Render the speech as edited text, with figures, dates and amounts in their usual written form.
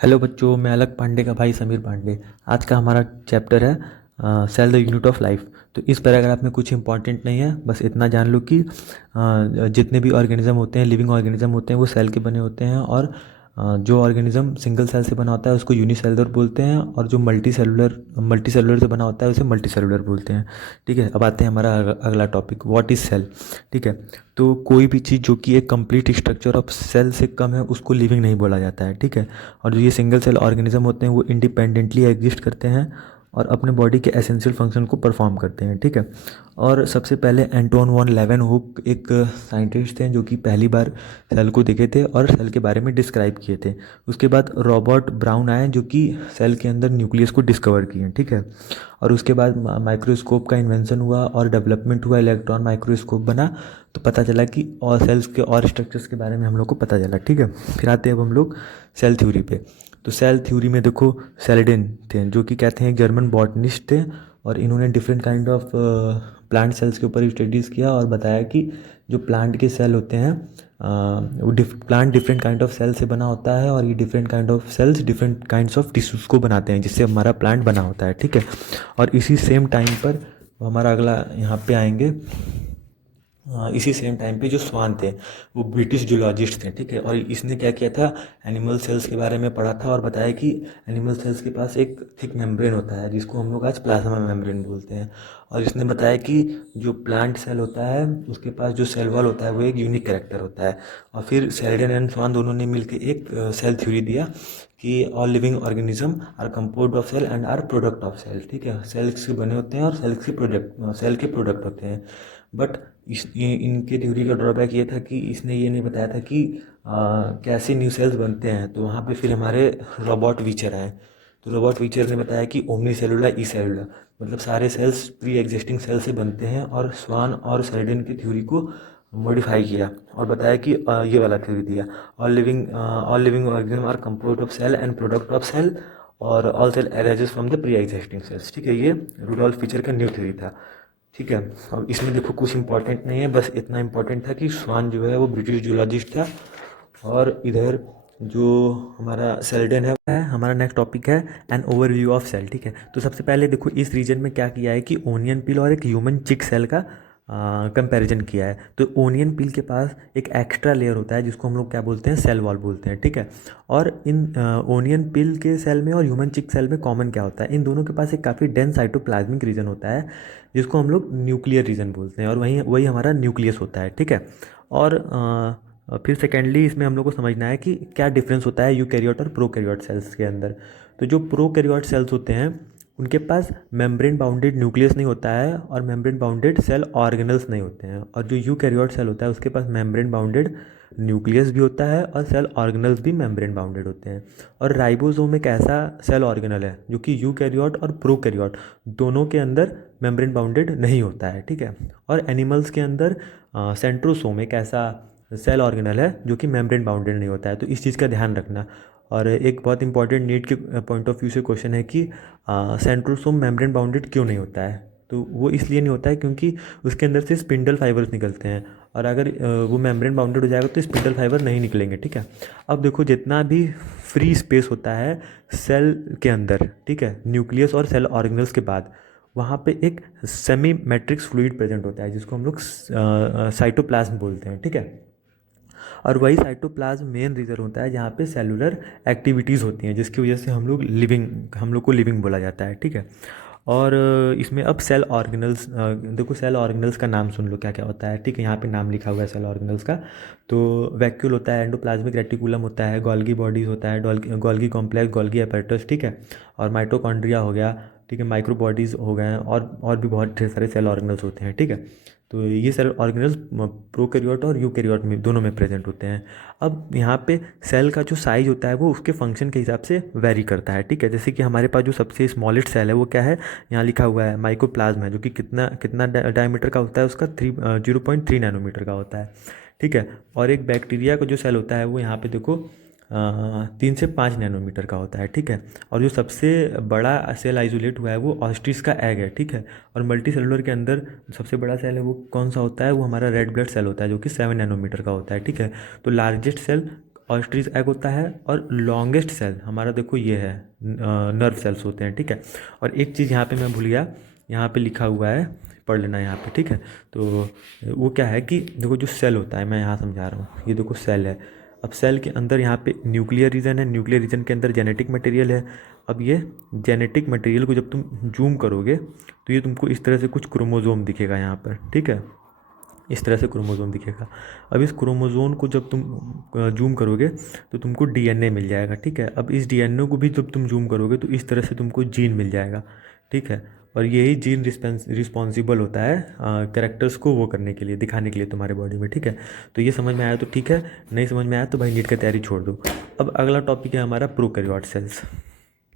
Hello बच्चों, मैं अलग पांडे का भाई समीर पांडे। आज का हमारा चैप्टर है cell the unit of life. तो इस पैराग्राफ में कुछ इंपॉर्टेंट नहीं है, बस इतना जान लो कि जितने भी ऑर्गेनिज्म होते हैं, लिविंग ऑर्गेनिज्म होते हैं, वो सेल के बने होते हैं। और जो ऑर्गेनिज्म सिंगल सेल से बना होता है उसको यूनिसेलुलर बोलते हैं, और जो मल्टी सेलुलर से बना होता है उसे मल्टी सेलुलर बोलते हैं। ठीक है, अब आते हैं हमारा अगला टॉपिक, व्हाट इज सेल। ठीक है, तो कोई भी चीज़ जो कि एक कंप्लीट स्ट्रक्चर ऑफ सेल से कम है उसको लिविंग नहीं बोला जाता है। ठीक है, और जो ये सिंगल सेल ऑर्गेनिज्म होते हैं वो इंडिपेंडेंटली एग्जिस्ट करते हैं और अपने बॉडी के एसेंशियल फंक्शन को परफॉर्म करते हैं। ठीक है, और सबसे पहले एंटोन वॉन लेवेनहुक एक साइंटिस्ट थे जो कि पहली बार सेल को देखे थे और सेल के बारे में डिस्क्राइब किए थे। उसके बाद रॉबर्ट ब्राउन आए जो कि सेल के अंदर न्यूक्लियस को डिस्कवर किए। ठीक है, और उसके बाद माइक्रोस्कोप का इन्वेंशन हुआ और डेवलपमेंट हुआ, इलेक्ट्रॉन माइक्रोस्कोप बना, तो पता चला कि और सेल्स के और स्ट्रक्चर्स के बारे में हम लोग को पता चला। ठीक है, फिर आते हैं अब हम लोग सेल थ्योरी पे। तो सेल थ्योरी में देखो, सेलेडिन थे जो कि कहते हैं एक जर्मन बॉटनिस्ट थे, और इन्होंने different kind of plant cells के ऊपर स्टडीज़ किया और बताया कि जो प्लांट के सेल होते हैं वो plant different kind of cell से बना होता है, और ये different kind of cells different kinds of tissues को बनाते हैं जिससे हमारा प्लांट बना होता है। ठीक है, और इसी सेम टाइम पर हमारा अगला यहाँ पे आएंगे, इसी सेम टाइम पे जो स्वान थे वो ब्रिटिश जूलॉजिस्ट थे। ठीक है, और इसने क्या किया था, एनिमल सेल्स के बारे में पढ़ा था और बताया कि एनिमल सेल्स के पास एक थिक मेम्ब्रेन होता है जिसको हम लोग आज प्लाज्मा मेम्ब्रेन बोलते हैं। और इसने बताया कि जो प्लांट सेल होता है उसके पास जो सेल वॉल होता है वो एक यूनिक कैरेक्टर होता है। और फिर सेल्डन एंड स्वान दोनों ने मिलकर एक सेल थ्योरी दिया कि all living organism are composed of cell and are product of cell. ठीक है, सेल्स से बने होते हैं और सेल के प्रोडक्ट होते हैं। बट इनके थ्योरी का ड्रॉबैक ये था कि इसने ये नहीं बताया था कि कैसे न्यू सेल्स बनते हैं। तो वहाँ पे फिर हमारे रॉबर्ट वीचर आए। तो रॉबर्ट वीचर ने बताया कि ओमनी सेलुलर ई सेलुलर, मतलब सारे सेल्स प्री एग्जिस्टिंग सेल से बनते हैं, और स्वान और सेल्डन की थ्योरी को मॉडिफाई किया और बताया कि ये वाला थ्योरी दिया, all living organism are composed of cell and product of cell, और all cell arises from the pre existing cells. ठीक है, ये रूडोल्फ फीचर का न्यू थ्योरी था। ठीक है, अब इसमें देखो कुछ इंपॉर्टेंट नहीं है, बस इतना इंपॉर्टेंट था कि स्वान जो है वो ब्रिटिश जूलॉजिस्ट था। और इधर जो हमारा सेल्डन है, हमारा नेक्स्ट टॉपिक है एन ओवरव्यू ऑफ सेल। ठीक है, तो सबसे पहले देखो इस रीजन में क्या किया है कि ओनियन पिल और एक ह्यूमन चिक सेल का कंपैरिजन किया है। तो ओनियन पिल के पास एक एक्स्ट्रा लेयर होता है जिसको हम लोग क्या बोलते हैं, सेल वॉल बोलते हैं। ठीक है, और इन ओनियन पिल के सेल में और ह्यूमन चिक सेल में कॉमन क्या होता है, इन दोनों के पास एक काफ़ी डेंस साइटोप्लाज्मिक रीजन होता है जिसको हम लोग न्यूक्लियर रीजन बोलते हैं, और वही वही हमारा न्यूक्लियस होता है। ठीक है, और फिर सेकेंडली इसमें हम लोग को समझना है कि क्या डिफरेंस होता है यूकैरियोट और प्रोकैरियोट सेल्स के अंदर। तो जो प्रोकैरियोट सेल्स होते हैं उनके पास मेम्ब्रेन बाउंडेड न्यूक्लियस नहीं होता है और मेम्ब्रेन बाउंडेड सेल ऑर्गेनल्स नहीं होते हैं, और जो यूकैरियोट सेल होता है उसके पास मेम्ब्रेन बाउंडेड न्यूक्लियस भी होता है और सेल ऑर्गेनल्स भी मेम्ब्रेन बाउंडेड होते हैं। और राइबोसोम एक ऐसा सेल ऑर्गेनल है जो कि यूकैरियोट और प्रोकैरियोट दोनों के अंदर मेम्ब्रेन बाउंडेड नहीं होता है। ठीक है, और एनिमल्स के अंदर सेंट्रोसोम एक ऐसा सेल ऑर्गेनल है जो कि मेम्ब्रेन बाउंडेड नहीं होता है। तो इस चीज़ का ध्यान रखना। और एक बहुत इंपॉर्टेंट नीट के पॉइंट ऑफ व्यू से क्वेश्चन है कि सेंट्रोसोम मेम्ब्रेन बाउंडेड क्यों नहीं होता है। तो वो इसलिए नहीं होता है क्योंकि उसके अंदर से स्पिंडल फाइबर्स निकलते हैं, और अगर वो मेम्ब्रेन बाउंडेड हो जाएगा तो स्पिंडल फाइबर नहीं निकलेंगे। ठीक है, अब देखो जितना भी फ्री स्पेस होता है सेल के अंदर, ठीक है, न्यूक्लियस और सेल ऑर्गेनल्स के बाद, वहाँ पे एक सेमी मैट्रिक्स फ्लूइड प्रेजेंट होता है जिसको हम लोग साइटोप्लाज्म बोलते हैं। ठीक है, और वही साइटोप्लाज्म मेन रीजन होता है जहाँ पे सेलुलर एक्टिविटीज़ होती हैं जिसकी वजह से हम लोग को लिविंग बोला जाता है। ठीक है, और इसमें अब सेल ऑर्गेनल्स, देखो सेल ऑर्गेनल्स का नाम सुन लो क्या क्या होता है। ठीक है, यहाँ पे नाम लिखा हुआ है सेल ऑर्गेनल्स का। तो वैक्यूल होता है, एंडोप्लाज्मिक रेटिकुलम होता है, गोल्गी बॉडीज होता है, गोल्गी कॉम्प्लेक्स, गोल्गी एपेरेटस। ठीक है, और माइटोकॉन्ड्रिया हो गया। ठीक है, माइक्रो बॉडीज़ हो गए हैं, और भी बहुत ढेर सारे सेल ऑर्गेनल्स होते हैं। ठीक है, तो ये सेल ऑर्गेनल्स प्रोकैरियोट और यूकैरियोट में दोनों में प्रेजेंट होते हैं। अब यहाँ पे सेल का जो साइज होता है वो उसके फंक्शन के हिसाब से वेरी करता है। ठीक है, जैसे कि हमारे पास जो सबसे स्मॉलेस्ट सेल है वो क्या है, यहाँ लिखा हुआ है माइकोप्लाज्म है, जो कि कितना कितना डायमीटर का होता है उसका 0.3 नैनोमीटर का होता है। ठीक है, और एक बैक्टीरिया का जो सेल होता है वो यहाँ पे देखो 3 से 5 नैनोमीटर का होता है। ठीक है, और जो सबसे बड़ा सेल आइसोलेट हुआ है वो ऑस्ट्रिच का एग है। ठीक है, और मल्टी सेलुलर के अंदर सबसे बड़ा सेल है वो कौन सा होता है, वो हमारा रेड ब्लड सेल होता है जो कि 7 नैनोमीटर का होता है। ठीक है, तो लार्जेस्ट सेल ऑस्ट्रिच एग होता है, और लॉन्गेस्ट सेल हमारा देखो ये है, नर्व सेल्स होते हैं, ठीक है। और एक चीज़ यहाँ पे मैं भूल गया, यहाँ पे लिखा हुआ है, पढ़ लेना यहाँ पे, ठीक है। तो वो क्या है कि देखो जो सेल होता है, मैं यहाँ समझा रहा हूँ, ये देखो सेल है। अब सेल के अंदर यहाँ पे न्यूक्लियर रीजन है, न्यूक्लियर रीजन के अंदर जेनेटिक मटेरियल है। अब ये जेनेटिक मटेरियल को जब तुम जूम करोगे तो ये तुमको इस तरह से कुछ क्रोमोजोम दिखेगा यहाँ पर, ठीक है, इस तरह से क्रोमोजोम दिखेगा। अब इस क्रोमोजोम को जब तुम जूम करोगे तो तुमको डीएनए मिल जाएगा, ठीक है। अब इस डीएनए को भी जब तुम जूम करोगे तो इस तरह से तुमको जीन मिल जाएगा, ठीक है। और यही जीन रिस्पॉन्सिबल होता है कैरेक्टर्स को वो करने के लिए, दिखाने के लिए तुम्हारे बॉडी में, ठीक है। तो ये समझ में आया तो ठीक है, नहीं समझ में आया तो भाई नीट की तैयारी छोड़ दो। अब अगला टॉपिक है हमारा प्रोकैरियोट सेल्स।